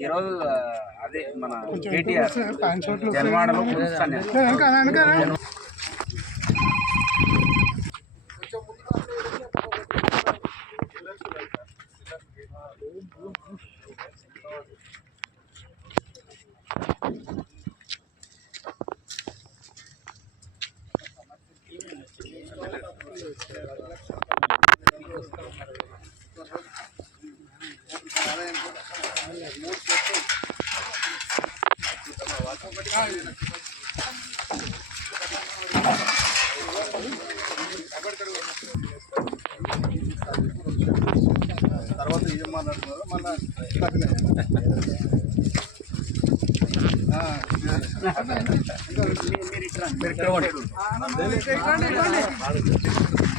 ఈరోజు అదే మన కేటీఆర్ తర్వాత ఏం మాట్లాడుతున్నారు మళ్ళా ఇక్కడ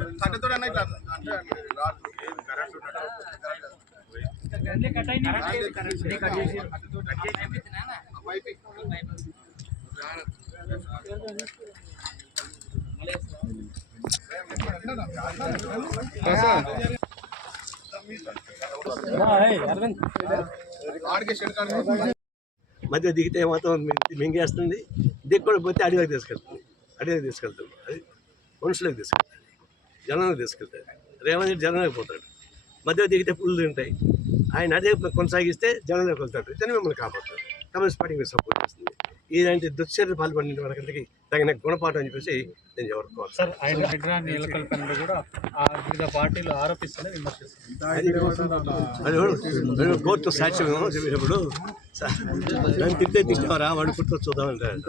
అన్న ఇట్లా అంటే మధ్య దిగితే మాత్రం మింగేస్తుంది. దిక్కుడు పోతే అడిగా తీసుకెళ్తుంది. అడిగా తీసుకెళ్తుంది. అది మనుషులకు తీసుకెళ్తుంది. జనాన్ని తీసుకెళ్తాడు రేవంత్ రెడ్డి జనానికి పోతాడు. మధ్య దిగితే పుల్లు తింటాయి. ఆయన అదే కొనసాగిస్తే జనంలోకి వెళ్తాడు. జనం మిమ్మల్ని కాపాడుతాడు కమ్యూనిస్ట్ పార్టీ మీరు సపోర్ట్ చేస్తుంది. ఇలాంటి దుశ్చర్య పాల్పడిన వాళ్ళకి తగిన గుణపాఠం అని చెప్పేసి నేను ఎవరు సార్ ఆయన హైడ్రా కూడా వివిధ పార్టీలు విమర్శిస్తున్నారు కోర్టు సాక్ష్యం చెప్పినప్పుడు "సార్, నన్ను తిట్టే తిట్టావరా వాడు పుట్టుకొని చూద్దామంటాడు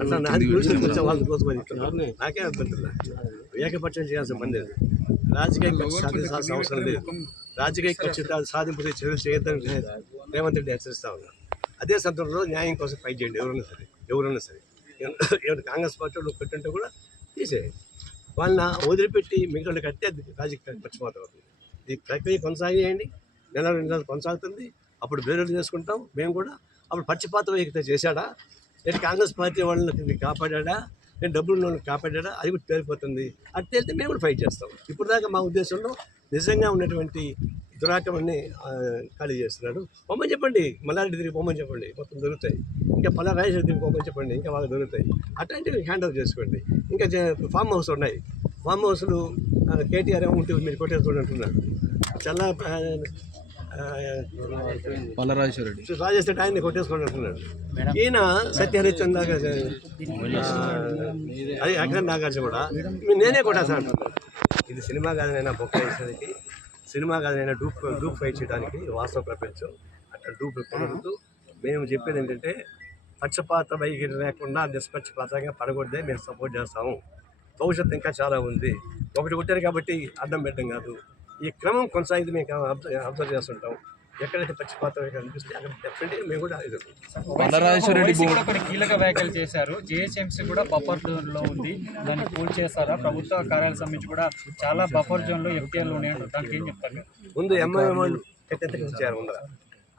అట్లా నాది చూసి కూర్చో వాళ్ళ కోసం అని చెప్తున్నారు నాకే అభ్యంతరం ఏకపక్షం చేయాల్సిన పని లేదు. రాజకీయ కక్ష సాధించాల్సిన అవసరం లేదు. రాజకీయ కక్ష సాధింపు చర్యలు చేయొద్దని రేవంత్ రెడ్డి హెచ్చరిస్తా ఉన్నారు అదే సందర్భంలో న్యాయం కోసం ఫైట్ చేయండి ఎవరైనా సరే ఎవరైనా సరే. ఏమైనా కాంగ్రెస్ పార్టీ వాళ్ళు పెట్టింటే కూడా తీసేయండి. వాళ్ళని వదిలిపెట్టి మిగతా కట్టే అది రాజకీయ అవుతుంది ఈ ప్రక్రియ కొనసాగేయండి. నెల రెండు నెలలు కొనసాగుతుంది. అప్పుడు వేరేలు చేసుకుంటాం. మేము కూడా అప్పుడు పక్షపాత వైఖరి చేశాడా నేను కాంగ్రెస్ పార్టీ వాళ్ళని కాపాడా నేను డబ్బులు ఉన్న వాళ్ళని కాపాడా అది కూడా తేలిపోతుంది. అది తేలితే మేము కూడా ఫైట్ చేస్తాం. ఇప్పుడు దాకా మా ఉద్దేశంలో నిజంగా ఉన్నటువంటి దురాటం అన్నీ ఖాళీ చేస్తున్నాడు. పొమ్మని చెప్పండి. మల్లారెడ్డి తిరిగి పొమ్మని చెప్పండి. మొత్తం దొరుకుతాయి. ఇంకా పలా తిరిగి పొమ్మని చెప్పండి ఇంకా వాళ్ళకి దొరుకుతాయి. అట్లాంటివి హ్యాండ్ ఓవర్ చేసుకోండి. ఇంకా ఫామ్ హౌస్ ఉన్నాయి. ఫామ్ హౌస్లు ఆ, కేటీఆర్ ఏమో ఉంటే మీరు కొట్టేసుకోండి అంటున్నారు. చాలా పల్లరాజేశ్వర రెడ్డి రాజేశ్వర ఆయన్ని కొట్టేసుకోండి అంటున్నాడు ఈయన సత్యహరిచంద్ర అది అక్కడ నాగార్జున కూడా. మీ- నేనే కొట్టేస్తాను అంటున్నాడు ఇది సినిమా కాదనైనా బొక్క వేసేదానికి సినిమా కాదనైనా డూప్ డూప్ ఫైట్ చేయడానికి వాస్తవ ప్రపంచం అట్లా డూప్ కొనవద్దు మేము చెప్పేది ఏంటంటే పక్షపాత వైఖరి లేకుండా నిష్పక్షపాతంగా పడగొడితే మేము సపోర్ట్ చేస్తాము. భవిష్యత్తు ఇంకా చాలా ఉంది. ఒకటి కొట్టారు కాబట్టి అడ్డం పెట్టడం కాదు. ఈ క్రమం కొనసాగితే మేము అబ్జర్వ్ చేస్తుంటాం. ఎక్కడైతే పక్షపాతం కనిపిస్తే అక్కడ డెఫినెట్గా మేము కూడా కొన్ని కీలక వ్యాఖ్యలు చేశారు. జేహెచ్ఎంసీ కూడా బఫర్ జోన్లో ఉంది. దాన్ని కూల్ చేస్తారా? ప్రభుత్వ కార్యాలయం సంబంధించి కూడా చాలా బఫర్ జోన్లో ఎఫ్టీఎల్ ఉన్నాయంటారు దానికి ఏం చెప్తారు? ముందు ఎంఐఎం కట్టెత్తకి ముందర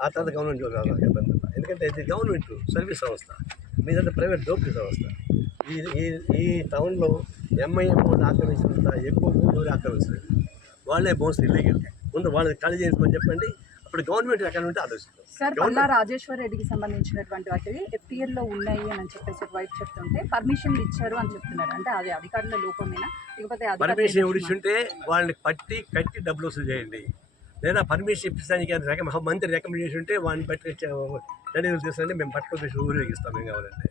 ఆ తర్వాత గవర్నమెంట్ ఎందుకంటే ఇది గవర్నమెంట్ సర్వీస్ సంస్థ. మీదంటే ప్రైవేట్ దోపిడీ సంస్థ. ఈ ఈ ఈ టౌన్లో ఎంఐఎం వాళ్ళు ఆక్రమించినంత ఎక్కువ భూములు ఆక్రమించారు వాళ్ళే మోస్ట్ ఇల్లీగల్ ముందు వాళ్ళని ఖాళీ చేసుకోమని చెప్పండి. అప్పుడు గవర్నమెంట్ ఎక్కడ ఉంటే ఆలోచిస్తాం సార్ పల్లా రాజేశ్వర్ రెడ్డికి సంబంధించినటువంటి వాటివి FTL లో ఉన్నాయి అని చెప్పేసి వైపు చెప్తుంటే పర్మిషన్లు ఇచ్చారు అని చెప్తున్నారు. అంటే అది అధికారుల లోపమేనా? లేకపోతే అధికారులు పర్మిషన్ ఎవరిచ్చుంటే వాళ్ళని పట్టి కట్టి డబ్బులు వసూలు చేయండి. లేదా పర్మిషన్ ఇప్పించడానికి అది మంత్రి రికమెండేషన్ ఉంటే వాడిని పట్టుకొచ్చే చర్యలు తీసుకుంటే మేము పట్టుకొని ఊరేగిస్తాం మేము కావాలంటే.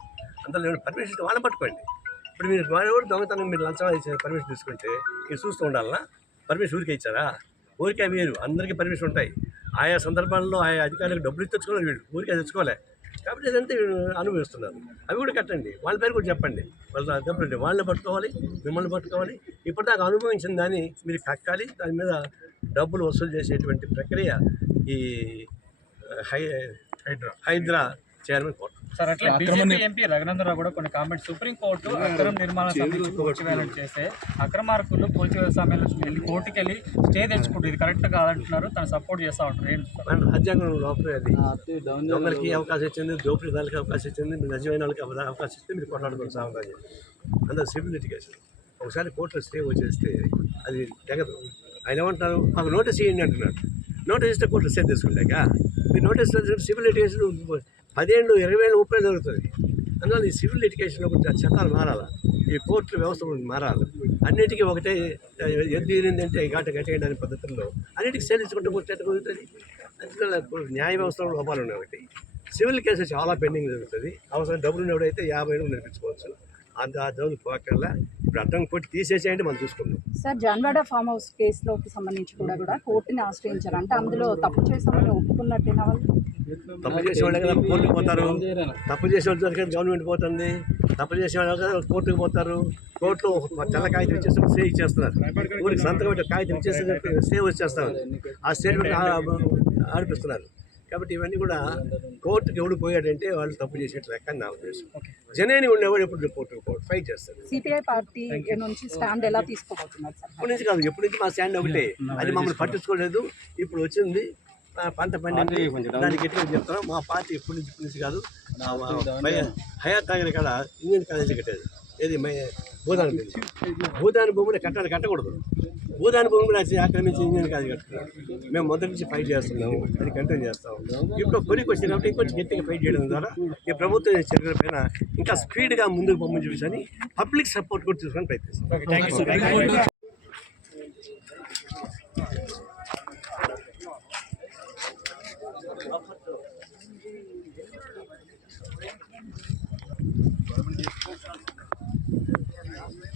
అందులో పర్మిషన్ వాళ్ళని పట్టుకోండి. ఇప్పుడు మీరు వాడు ఎవరు దొంగతనం మీరు లంచం ఇచ్చిన పర్మిషన్ తీసుకుంటే మీరు చూస్తూ ఉండాలనా? పర్మిషన్ ఊరికే ఇచ్చారా? ఊరికే మీరు అందరికీ పర్మిషన్ ఉంటాయి. ఆయా సందర్భాల్లో ఆయా అధికారులకు డబ్బులు తెచ్చుకోవాలి వీళ్ళు. ఊరికే తెచ్చుకోలే కాబట్టి ఇదంతా అనుభవిస్తున్నారు. అవి కూడా కట్టండి. వాళ్ళ పేరు కూడా చెప్పండి. వాళ్ళ చెప్పండి. వాళ్ళని పట్టుకోవాలి మిమ్మల్ని పట్టుకోవాలి. ఇప్పటిదాకా అనుభవించిన దాన్ని మీరు కక్కాలి. దాని మీద డబ్బులు వసూలు చేసేటువంటి ప్రక్రియ ఈ హై హైడ్రా హైడ్రా చైర్మన్ కోర్టు సార్ అట్లా బీజేపీ ఎంపీ రఘునందరావు కూడా కొన్ని కామెంట్స్ సుప్రీంకోర్టు అక్రమ నిర్మాణ సమితి కూల్చివేయాలని చేస్తే అక్రమార్కులు కూల్చివేత సమయంలో వెళ్ళి కోర్టుకి వెళ్ళి స్టే తెచ్చుకుంటారు ఇది కరెక్ట్ కాదంటున్నారు. తను సపోర్ట్ చేస్తా ఉంటారు. ఏంటి రాజ్యాంగం లోపలే అది. దొంగలకి అవకాశం ఇచ్చింది దోపిడీదారులకి అవకాశం ఇచ్చింది మీరు నిజమైన వాళ్ళకి అవ- అవకాశం ఇస్తే మీరు కొట్లాడుకొని సాగుతారు అందరూ సివిల్ లిటిగేషన్ ఒకసారి కోర్టులో స్టే వచ్చేస్తే అది తెగదు. ఆయన ఏమంటారు మాకు నోటీస్ ఇవ్వండి అంటున్నాడు నోటీస్ ఇస్తే కోర్టు స్టే తీసుకుంటాక మీరు నోటీస్ సివిల్ లిటిగేషన్ పదేళ్ళు ఇరవై ఏళ్ళు ముప్పై జరుగుతుంది అందువల్ల ఈ సివిల్ ఎడ్యుకేషన్లో కొంచెం చట్టాలు మారాలి? ఈ కోర్టుల వ్యవస్థ కొంచెం మారాలి. అన్నిటికీ ఒకటే ఎద్దు ఘాట కట్టేయడం అనే పద్ధతుల్లో అన్నిటికీ సేలించుకుంటే కోర్టు కుదురుతుంది? అందువల్ల న్యాయ వ్యవస్థలో లోపాలు ఉన్నాయి ఒకటి. సివిల్ కేసు చాలా పెండింగ్ జరుగుతుంది. అవసరం డబ్బులు ఉన్నప్పుడైతే యాభై ఏళ్ళు నడిపించుకోవచ్చు. అంత ఆ డబ్బులు పోకల్లా ఇప్పుడు అడ్డం కొట్టి తీసేసేయండి మనం చూసుకుందాం. సార్ జాన్వాడ ఫామ్ హౌస్ కేసులోకి సంబంధించి కూడా కూడా కోర్టుని ఆశ్రయించారు? అంటే అందులో తప్పు చేసామని ఒప్పుకున్నట్టేనా వాళ్ళు? తప్పు చేసే వాళ్ళే కదా కోర్టుకు పోతారు. తప్పు చేసే వాళ్ళు దగ్గర గవర్నమెంట్ పోతుంది. తప్పు చేసే వాళ్ళు కదా కోర్టుకు పోతారు. కోర్టులో తెల్ల కాగితం ఇచ్చేసి స్టే ఇచ్చేస్తున్నారు. ఊరికి సంతకం పెట్టి కాగితం ఇచ్చేసి స్టే వచ్చేస్తారు. ఆ స్టేట్మెంట్ ఆడిపిస్తున్నారు కాబట్టి ఇవన్నీ కూడా కోర్టుకి ఎవడు పోయాడంటే వాళ్ళు తప్పు చేసేట్లు లెక్క నా ఉద్దేశం. జనేని ఉండేవాడు ఎప్పుడు కోర్టుకు పోడు ఫైట్ చేస్తారు సిపిఐ పార్టీ నుంచి స్టాండ్ ఎలా తీసుకోబోతున్నారు సార్? ఇప్పటి నుంచి కాదు ఎప్పటి నుంచి మా స్టాండ్ ఒకటే. అది మమ్మల్ని పట్టించుకోలేదు. ఇప్పుడు వచ్చింది పంట పండింది. దానికి ఎట్లా చెప్తాం మా పార్టీ ఎప్పటి నుంచి ఇప్పటి నుంచి కాదు. హయాత్ నగర్ కాడ ఇండియన్ కాలేజీ కట్టేది. ఏది? మై భూదాన్ భూమి. భూదాన్ భూమిని కట్టాలి కట్టకూడదు. భూదాన్ భూమి కూడా ఆక్రమించి ఇండియన్ కాలేజీ కట్టుకున్నాం మేము మొదటి నుంచి ఫైట్ చేస్తున్నాము. అది కంటిన్యూ చేస్తాం ఇప్పుడు కొరికి వచ్చింది కాబట్టి ఇంకొంచెం గట్టిగా ఫైట్ చేయడం ద్వారా ఈ ప్రభుత్వ చర్యల పైన ఇంకా స్పీడ్గా ముందుకు పంపించి చూసి పబ్లిక్ సపోర్ట్ కూడా తీసుకొని ప్రయత్నిస్తాం. Thank you.